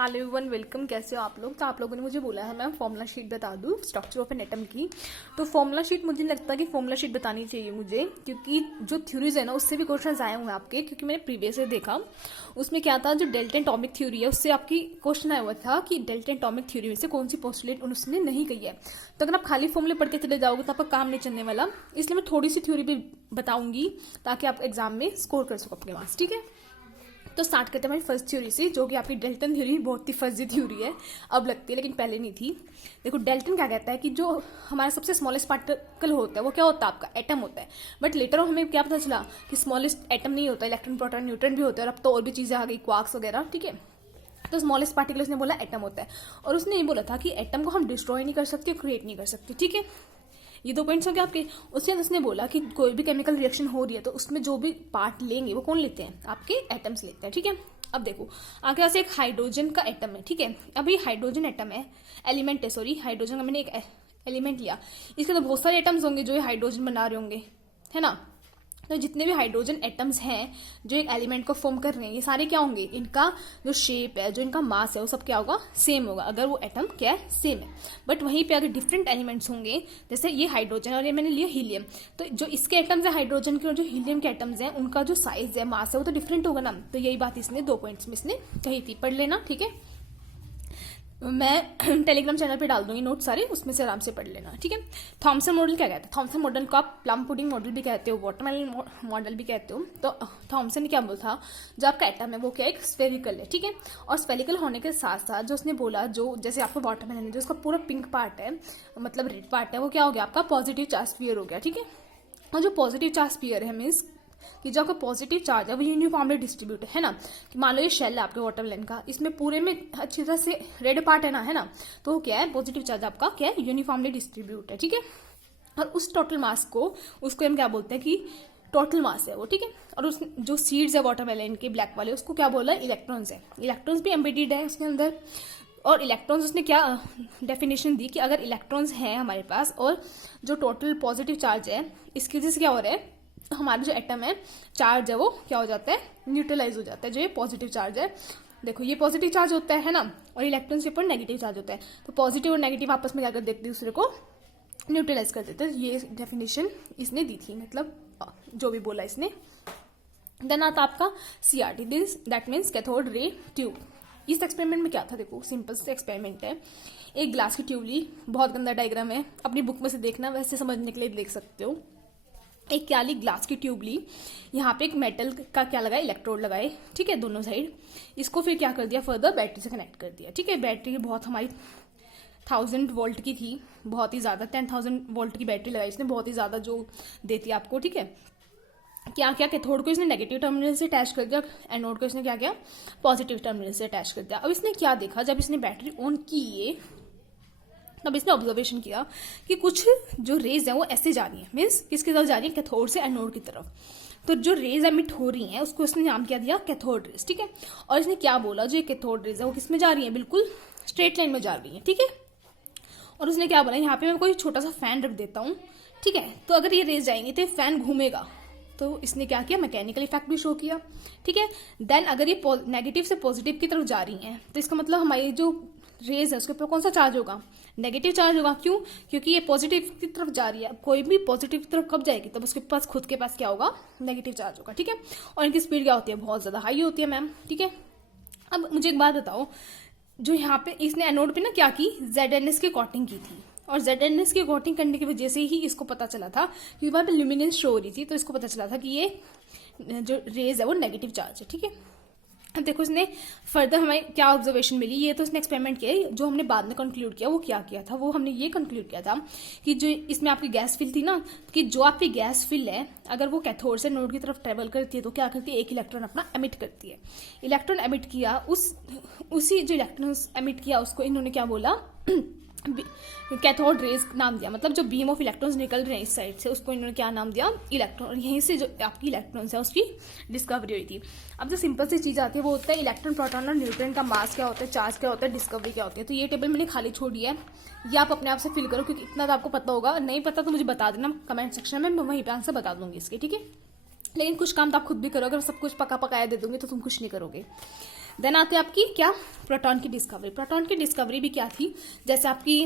Hello everyone, welcome. कैसे हो आप लोग? तो आप लोगों ने मुझे बोला है मैं फॉर्मूला शीट बता दूं स्ट्रक्चर ऑफ एन एटम की। तो फॉर्मूला शीट मुझे नहीं लगता कि फॉर्मूला शीट बतानी चाहिए मुझे, क्योंकि जो थ्योरीज है ना उससे भी क्वेश्चन आए हुए हैं आपके। क्योंकि मैंने प्रीवियस देखा उसमें क्या था, जो डेल्टा एटॉमिक थ्योरी है उससे आपकी क्वेश्चन आया हुआ था कि डेल्टा एटॉमिक थ्योरी में से कौन सी पोस्टुलेट उसने नहीं कही है। तो अगर आप खाली फॉर्मूले पढ़ के चले जाओगे तो आपका काम नहीं चलने वाला, इसलिए मैं थोड़ी सी थ्योरी भी बताऊंगी ताकि आप एग्जाम में स्कोर कर सको अपने मार्क्स। ठीक है, तो स्टार्ट करते हैं हमारी फर्स्ट थ्योरी से, जो कि आपकी डेल्टन थ्योरी बहुत ही फर्जी थ्योरी है, अब लगती है लेकिन पहले नहीं थी। देखो, डेल्टन क्या कहता है कि जो हमारा सबसे स्मॉलेस्ट पार्टिकल होता है वो क्या होता है, आपका एटम होता है। बट लेटर ऑन हमें क्या पता चला कि स्मॉलेस्ट एटम नहीं होता, इलेक्ट्रॉन प्रोटॉन न्यूट्रॉन भी होता है, और अब तो और भी चीजें आ गई, क्वार्क्स वगैरह। ठीक है, तो स्मॉलेस्ट पार्टिकल उसने बोला एटम होता है, और उसने ये बोला था कि एटम को हम डिस्ट्रॉय नहीं कर सकते, क्रिएट नहीं कर सकते। ठीक है, ये दो पॉइंट्स हो गए आपके। उसके बाद उसने बोला कि कोई भी केमिकल रिएक्शन हो रही है तो उसमें जो भी पार्ट लेंगे वो कौन लेते हैं, आपके एटम्स लेते हैं। ठीक है, अब देखो आगे पास एक हाइड्रोजन का एटम है। ठीक है, अब ये हाइड्रोजन एटम है, एलिमेंट है, सॉरी हाइड्रोजन का मैंने एक एलिमेंट लिया। इसके तो बहुत सारे एटम्स होंगे जो ये हाइड्रोजन बना रहे होंगे, है ना। तो जितने भी हाइड्रोजन एटम्स हैं जो एक एलिमेंट को फॉर्म कर रहे हैं, ये सारे क्या होंगे, इनका जो शेप है, जो इनका मास है, वो सब क्या होगा, सेम होगा, अगर वो एटम क्या है, सेम है। बट वहीं पे अगर डिफरेंट एलिमेंट्स होंगे, जैसे ये हाइड्रोजन और ये मैंने लिया हीलियम, तो जो इसके एटम्स है हाइड्रोजन के और जो हीलियम के एटम्स हैं उनका जो साइज है, मास है, वो तो डिफरेंट होगा ना। तो यही बात इसने 2 पॉइंट्स में इसने कही थी, पढ़ लेना। ठीक है, मैं टेलीग्राम चैनल पे डाल दूंगी नोट सारे, उसमें से आराम से पढ़ लेना। ठीक है, थॉमसन मॉडल क्या कहते हैं, थॉमसन मॉडल को आप प्लम पुडिंग मॉडल भी कहते हो, वाटरमेलन मॉडल भी कहते हो। तो थॉमसन ने क्या बोला था, जो आपका एटम है वो क्या एक स्फेरिकल है। ठीक है, और स्फेरिकल होने के साथ साथ जो उसने बोला, जो जैसे आपको वाटरमेलन है जो उसका पूरा पिंक पार्ट है, मतलब रेड पार्ट है, वो क्या हो गया आपका पॉजिटिव चार्ज स्फीयर हो गया। ठीक है, और जो पॉजिटिव चार्ज स्फीयर है मीन्स कि जो आपका पॉजिटिव चार्ज है वो यूनिफॉर्मली डिस्ट्रीब्यूट है ना। कि मान लो ये शेल है आपके वाटरमेलन का, इसमें पूरे में अच्छी तरह से रेड पार्ट है ना, है ना। तो वो क्या है, पॉजिटिव चार्ज आपका क्या है, यूनिफॉर्मली डिस्ट्रीब्यूट है। ठीक है, और उस टोटल मास को, उसको हम क्या बोलते हैं कि टोटल मास है वो। ठीक है, और उस जो सीड्स है वाटरमेलन के ब्लैक वाले, उसको क्या बोला है, इलेक्ट्रॉन्स है। इलेक्ट्रॉन्स भी एम्बेडेड है उसके अंदर। और इलेक्ट्रॉन्स उसने क्या डेफिनेशन दी कि अगर इलेक्ट्रॉन्स हैं हमारे पास और जो टोटल पॉजिटिव चार्ज है, इसकी वजह से क्या हो रहा है, हमारा जो एटम है चार्ज है वो क्या हो जाता है, न्यूट्रलाइज हो जाता है। जो ये पॉजिटिव चार्ज है, देखो ये पॉजिटिव चार्ज होता है ना, और इलेक्ट्रॉन्स के ऊपर नेगेटिव चार्ज होता है। तो पॉजिटिव और नेगेटिव आपस में क्या कर देते हैं, दूसरे को न्यूट्रलाइज कर देते हैं। ये डेफिनेशन इसने दी थी, मतलब जो भी बोला इसने। देन आता आपका CRT, that means cathode ray tube. इस एक्सपेरिमेंट में क्या था, देखो सिंपल से एक्सपेरिमेंट है। एक ग्लास की ट्यूब ली, बहुत गंदा डायग्राम है, अपनी बुक में से देखना, वैसे समझने के लिए देख सकते हो। एक क्या ली, ग्लास की ट्यूब ली, यहाँ पे एक मेटल का क्या लगाए, इलेक्ट्रोड लगाए। ठीक है, दोनों साइड। इसको फिर क्या कर दिया, फर्दर बैटरी से कनेक्ट कर दिया। ठीक है, बैटरी बहुत हमारी 1000 वोल्ट की थी, बहुत ही ज्यादा, 10,000 वोल्ट की बैटरी लगाई इसने, बहुत ही ज्यादा जो देती है आपको। ठीक है, क्या क्या कैथोड को इसने नेगेटिव टर्मिनल से अटैच कर दिया, एनोड को इसने क्या किया, पॉजिटिव टर्मिनल से अटैच कर दिया। अब इसने क्या देखा, जब इसने बैटरी ऑन की है तब इसने ऑब्जर्वेशन किया कि कुछ जो रेज है वो ऐसे जा रही है, मीन्स किसकी तरफ जा रही है, कैथोड से एनोड की तरफ। तो जो रेज एमिट हो रही हैं उसको इसने नाम क्या दिया, कैथोड रेज। ठीक है, और इसने क्या बोला, जो ये कैथोड रेज है वो किस में जा रही है, बिल्कुल स्ट्रेट लाइन में जा रही है। ठीक है, और उसने क्या बोला, यहाँ पे मैं कोई छोटा सा फैन रख देता हूँ। ठीक है, तो अगर ये रेज जाएंगी तो फैन घूमेगा। तो इसने क्या किया, मैकेनिकल इफेक्ट भी शो किया। ठीक है, देन अगर ये नेगेटिव से पॉजिटिव की तरफ जा रही हैं तो इसका मतलब हमारी जो रेज है उसके ऊपर कौन सा चार्ज होगा, नेगेटिव चार्ज होगा। क्यों, क्योंकि ये पॉजिटिव की तरफ जा रही है। कोई भी पॉजिटिव की तरफ कब जाएगी, तब उसके पास खुद के पास क्या होगा, नेगेटिव चार्ज होगा। ठीक है, और इनकी स्पीड क्या होती है, बहुत ज्यादा हाई होती है मैम। ठीक है, अब मुझे एक बात बताओ, जो यहाँ पे इसने एनोड पे ना क्या की, ZNS की कोटिंग की थी, और ZNS की कोटिंग करने की वजह से ही इसको पता चला था, क्योंकि वहां पे ल्यूमिनेंस शो हो रही थी, तो इसको पता चला था कि ये जो रेज है वो नेगेटिव चार्ज है। ठीक है, अब देखो इसने फर्दर हमें क्या ऑब्जर्वेशन मिली, ये तो इसने एक्सपेरिमेंट किया, जो हमने बाद में कंक्लूड किया वो क्या किया था, वो हमने ये कंक्लूड किया था कि जो इसमें आपकी गैस फिल थी ना, कि जो आपकी गैस फिल है अगर वो कैथोड से नोड की तरफ ट्रेवल करती है तो क्या करती है, एक इलेक्ट्रॉन अपना एमिट करती है। इलेक्ट्रॉन एमिट किया, उसी जो इलेक्ट्रॉन एमिट किया उसको इन्होंने क्या बोला, कैथोड रेज नाम दिया। मतलब जो बीम ऑफ इलेक्ट्रॉन्स निकल रहे हैं इस साइड से, उसको इन्होंने क्या नाम दिया, इलेक्ट्रॉन। और यहीं से जो आपकी इलेक्ट्रॉन्स है उसकी डिस्कवरी हुई थी। अब जो सिंपल सी चीज आती है वो होता है इलेक्ट्रॉन, प्रोटॉन और न्यूट्रॉन का मास क्या होता है, चार्ज क्या होता है, डिस्कवरी क्या होती है। तो ये टेबल मैंने खाली छोड़ दिया है, ये आप अपने आप से फिल करो, क्योंकि इतना तो आपको पता होगा। नहीं पता तो मुझे बता देना कमेंट सेक्शन में, मैं वहीं पे आंसर बता दूंगी इसके। ठीक है, लेकिन कुछ काम तो आप खुद भी करो, अगर सब कुछ पका पकाया दे दूंगी तो तुम कुछ नहीं करोगे। देन आते हैं आपकी क्या, प्रोटॉन की डिस्कवरी। प्रोटॉन की डिस्कवरी भी क्या थी, जैसे आपकी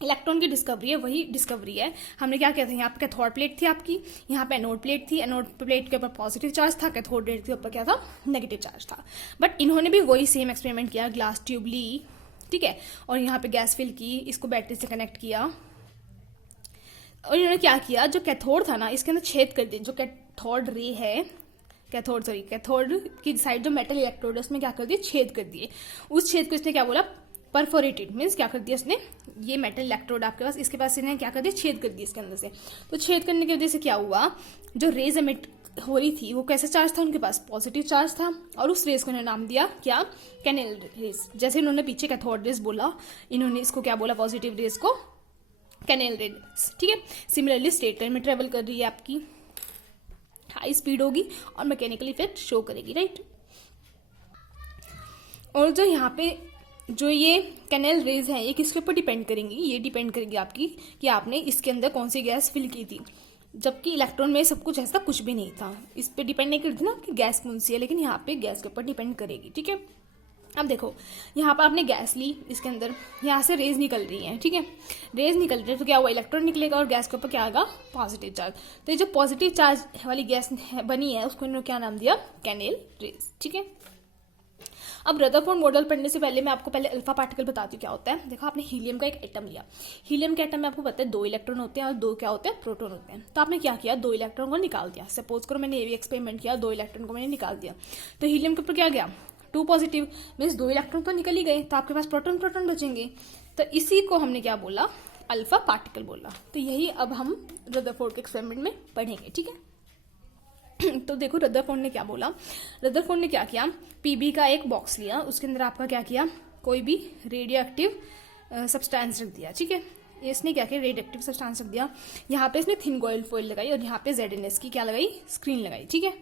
इलेक्ट्रॉन की डिस्कवरी है वही डिस्कवरी है। हमने क्या किया था, यहाँ पे कैथोड प्लेट थी आपकी, यहाँ पे एनोड प्लेट थी, एनोड प्लेट के ऊपर पॉजिटिव चार्ज था, कैथोड प्लेट के ऊपर क्या था, नेगेटिव चार्ज था। बट इन्होंने भी वही सेम एक्सपेरिमेंट किया, ग्लास ट्यूब ली, ठीक है, और यहाँ पे गैस फिल की, इसको बैटरी से कनेक्ट किया, और इन्होंने क्या किया, जो कैथोड था ना इसके अंदर छेद कर दिया, जो कैथोड रे है, कैथोड की साइड जो मेटल इलेक्ट्रोड है उसमें क्या कर दिए, छेद कर दिए। उस छेद को इसने क्या बोला, परफोरेटेड, मीन्स क्या कर दिया उसने, ये मेटल इलेक्ट्रोड आपके पास, इसके पास इन्हें क्या कर दिया, छेद कर दिया इसके अंदर से। तो छेद करने की वजह से क्या हुआ, जो रेज एमिट हो रही थी वो कैसा चार्ज था, उनके पास पॉजिटिव चार्ज था, और उस रेज को इन्होंने नाम दिया क्या, कैनेल रेज। जैसे इन्होंने पीछे कैथोड रेज बोला, इन्होंने इसको क्या बोला, पॉजिटिव रेज को कैनेल रेज, ठीक है। सिमिलरली स्ट्रेट लाइन में ट्रेवल कर रही है आपकी, हाई स्पीड होगी और मैकेनिकल इफेक्ट शो करेगी, राइट। और जो यहाँ पे जो ये कैनेल रेज है ये किसके ऊपर डिपेंड करेंगी, ये डिपेंड करेगी आपकी कि आपने इसके अंदर कौन सी गैस फिल की थी, जबकि इलेक्ट्रॉन में सब कुछ ऐसा कुछ भी नहीं था, इस पे डिपेंड नहीं करती ना कि गैस कौन सी है, लेकिन यहाँ पे गैस के ऊपर डिपेंड करेगी, ठीक है। अब देखो यहाँ पर आपने गैस ली, इसके अंदर यहाँ से रेज निकल रही है, ठीक है, रेज निकल रही है तो क्या हुआ, इलेक्ट्रॉन निकलेगा और गैस के ऊपर क्या आएगा, पॉजिटिव चार्ज। तो ये जो पॉजिटिव चार्ज वाली गैस बनी है उसको इन्होंने क्या नाम दिया, कैनेल रेज, ठीक है। अब रदरफोर्ड मॉडल पढ़ने से पहले मैं आपको पहले अल्फा पार्टिकल बताती हूँ क्या होता है। देखो आपने हीलियम का एक एटम लिया, हीलियम के एटम में आपको पता है 2 इलेक्ट्रॉन होते हैं और 2 क्या होते हैं, प्रोटॉन होते हैं। तो आपने क्या किया, 2 इलेक्ट्रॉन को निकाल दिया। सपोज करो मैंने ये भी एक्सपेरिमेंट किया, 2 इलेक्ट्रॉन को मैंने निकाल दिया, तो हीलियम के ऊपर क्या गया, 2 पॉजिटिव, मीन्स 2 इलेक्ट्रॉन तो निकल ही गए, तो आपके पास प्रोटॉन बचेंगे। तो इसी को हमने क्या बोला, अल्फा पार्टिकल बोला। तो यही अब हम रदरफोर्ड के एक्सपेरिमेंट में पढ़ेंगे, ठीक है। तो देखो रदरफोर्ड ने क्या बोला, रदरफोर्ड ने क्या किया, पीबी का एक बॉक्स लिया, उसके अंदर आपका क्या किया, कोई भी रेडियो एक्टिव सब्सटेंस रख दिया, ठीक है। इसने क्या किया, रेडियो एक्टिव सब्सटेंस रख दिया, यहाँ पे इसने थिन कॉइल फॉइल लगाई और यहाँ पे ZNS की क्या लगाई, स्क्रीन लगाई, ठीक है,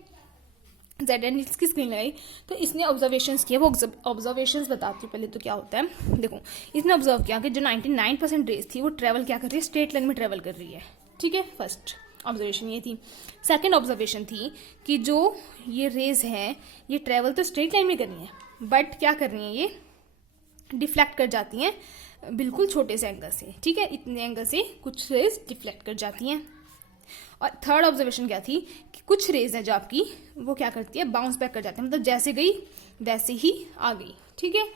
ZNS की स्क्रीन लगाई। तो इसने ऑब्जर्वेशंस किए, वो ऑब्जर्वेशंस बताती हूँ पहले तो क्या होता है। देखो इसने ऑब्जर्व किया कि जो 99% रेस थी वो ट्रेवल क्या कर रही है, स्ट्रेट लाइन में ट्रेवल कर रही है, ठीक है। फर्स्ट ऑब्जर्वेशन ये थी। सेकंड ऑब्जर्वेशन थी कि जो ये रेज है ये ट्रेवल तो स्ट्रेट लाइन में कर रही है, बट क्या कर रही है, ये डिफ्लेक्ट कर जाती हैं बिल्कुल छोटे से एंगल से, ठीक है, इतने एंगल से कुछ रेज डिफ्लेक्ट कर जाती हैं। और थर्ड ऑब्जर्वेशन क्या थी कि कुछ रेज है जो आपकी वो क्या करती है, बाउंस बैक कर जाती है, मतलब जैसे गई वैसे ही आ गई, ठीक है।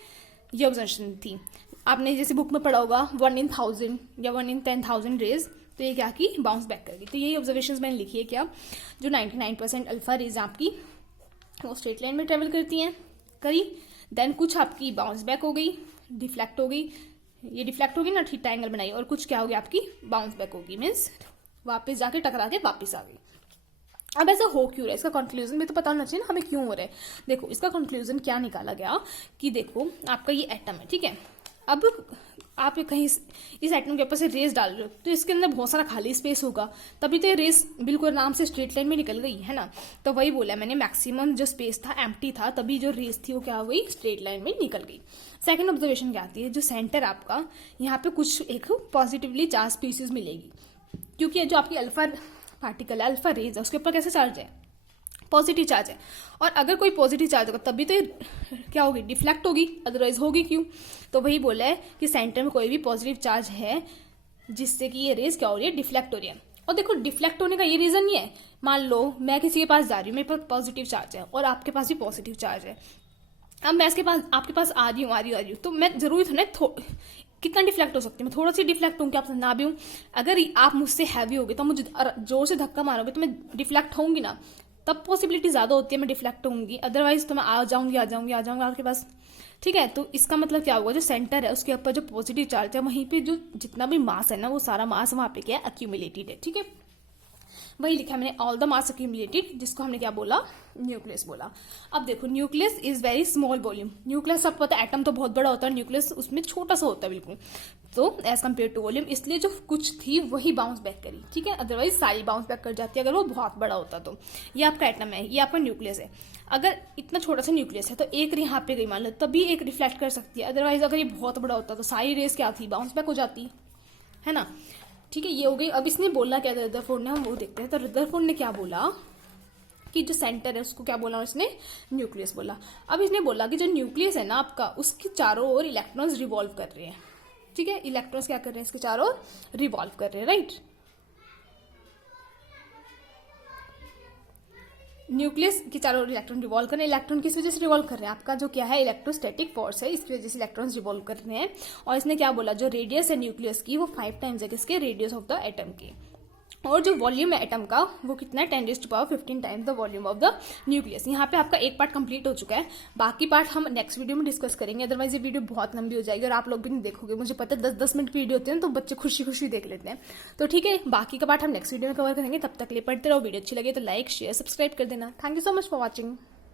ये ऑब्जर्वेशन थी। आपने जैसे बुक में पढ़ा होगा 1 in 1000 या 1 in 10,000 रेज, तो ये क्या की, बाउंस बैक करेगी। तो यही ऑब्जर्वेशंस मैंने लिखी है क्या, जो 99% अल्फा रेज आपकी वो स्ट्रेट लाइन में ट्रेवल करती हैं, करी, देन कुछ आपकी बाउंस बैक हो गई, डिफ्लेक्ट हो गई, ये डिफ्लेक्ट होगी ना, थीटा एंगल बनाई, और कुछ क्या होगी आपकी बाउंस बैक होगी, मीन्स वापस जाके टकरा के वापस आ गई। अब ऐसा हो क्यों रहा है, इसका कंक्लूजन भी तो पता होना चाहिए ना हमें क्यों हो रहा है। देखो इसका कंक्लूजन क्या निकाला गया कि देखो आपका ये एटम है, ठीक है, अब आप कहीं इस एटम के ऊपर से रेस डाल रहे हो तो इसके अंदर बहुत सारा खाली स्पेस होगा, तभी तो ये रेस बिल्कुल आराम से स्ट्रेट लाइन में निकल गई है ना। तो वही बोला मैंने, मैक्सिमम जो स्पेस था एम्प्टी था, तभी जो रेस थी वो क्या हो गई, स्ट्रेट लाइन में निकल गई। सेकंड ऑब्जर्वेशन क्या आती है, जो सेंटर आपका यहाँ पे कुछ एक पॉजिटिवली चार्ज स्पीसीज मिलेगी, क्योंकि जो आपकी अल्फा पार्टिकल है, अल्फा रेज है, उसके ऊपर कैसे चार्ज है, पॉजिटिव चार्ज है। और अगर कोई पॉजिटिव चार्ज होगा तभी तो ये क्या होगी, डिफ्लेक्ट होगी, अदरवाइज होगी क्यों। तो वही बोला है कि सेंटर में कोई भी पॉजिटिव चार्ज है जिससे कि ये रेज क्या हो रही है, डिफ्लेक्ट हो रही है। और देखो डिफ्लेक्ट होने का ये रीजन नहीं है, मान लो मैं किसी के पास जा रही हूँ, मेरे पास पॉजिटिव चार्ज है और आपके पास भी पॉजिटिव चार्ज है, अब मैं इसके पास आपके पास आ रही हूँ, तो मैं जरूरी था ना कितना डिफ्लेक्ट हो सकती है, मैं थोड़ा सी डिफ्लेक्ट हूँ, क्या आप ना भी हूँ। अगर आप मुझसे हैवी होगे तो मुझे जोर से धक्का मारोगे तो मैं डिफ्लेक्ट होंगी ना, तब पॉसिबिलिटी ज़्यादा होती है मैं डिफ्लेक्ट होंगी, अदरवाइज तो मैं आ जाऊंगी आपके पास, ठीक है। तो इसका मतलब क्या होगा, जो सेंटर है उसके ऊपर जो पॉजिटिव चार्ज है वहीं पे जो जितना भी मास है ना वो सारा मास वहाँ पे क्या है, अक्यूमुलेटेड है, ठीक है। वही लिखा है मैंने, ऑल द मास अक्यूमुलेटेड, जिसको हमने क्या बोला, न्यूक्लियस बोला। अब देखो nucleus is very small volume, nucleus सब पता है, एटम तो बहुत बड़ा होता है, न्यूक्लियस उसमें छोटा सा होता है बिल्कुल, तो एज कम्पेयर टू वॉल्यूम, इसलिए जो कुछ थी वही बाउंस बैक करी, ठीक है, अदरवाइज सारी बाउंस बैक कर जाती है अगर वो बहुत बड़ा होता तो। ये आपका एटम है, ये आपका न्यूक्लियस है, अगर इतना छोटा सा न्यूक्लियस है तो एक यहाँ पे गई मान लो तभी एक रिफ्लेक्ट कर सकती है, अदरवाइज अगर ये बहुत बड़ा होता तो सारी रेस क्या थी, बाउंस बैक हो जाती है ना, ठीक है। ये हो गई। अब इसने बोला क्या रदरफोर्ड ने, हम वो देखते हैं। तो रदरफोर्ड ने क्या बोला कि जो सेंटर है उसको क्या बोला इसने, न्यूक्लियस बोला। अब इसने बोला कि जो न्यूक्लियस है ना आपका, उसके चारों ओर इलेक्ट्रॉन्स रिवॉल्व कर रहे हैं, ठीक है, इलेक्ट्रॉन्स क्या कर रहे हैं, इसके चारों ओर रिवॉल्व कर रहे हैं, राइट। न्यूक्लियस के चारों ओर इलेक्ट्रॉन रिवॉल्व कर रहे हैं। इलेक्ट्रॉन किस वजह से रिवॉल्व कर रहे हैं, आपका जो क्या है इलेक्ट्रोस्टैटिक फोर्स है, इसकी वजह से इलेक्ट्रॉन्स रिवॉल्व कर रहे हैं। और इसने क्या बोला, जो रेडियस है न्यूक्लियस की वो 5 टाइम्स है किसके, रेडियस ऑफ द एटम की। और जो वॉल्यूम है एटम का वो कितना है, 10⁻15 times the volume of the nucleus. यहाँ पे आपका एक पार्ट कंप्लीट हो चुका है, बाकी पार्ट हम नेक्स्ट वीडियो में डिस्कस करेंगे, अदरवाइज ये वीडियो बहुत लंबी हो जाएगी और आप लोग भी नहीं देखोगे। मुझे पता है 10-10 मिनट की वीडियो होती है तो बच्चे खुशी खुशी देख लेते हैं। तो ठीक है, बाकी का पार्ट हम नेक्स्ट वीडियो में कवर करेंगे। तब तक ले पढ़ते रहो, वीडियो अच्छी लगे तो लाइक शेयर सब्सक्राइब कर देना। Thank you so much for watching.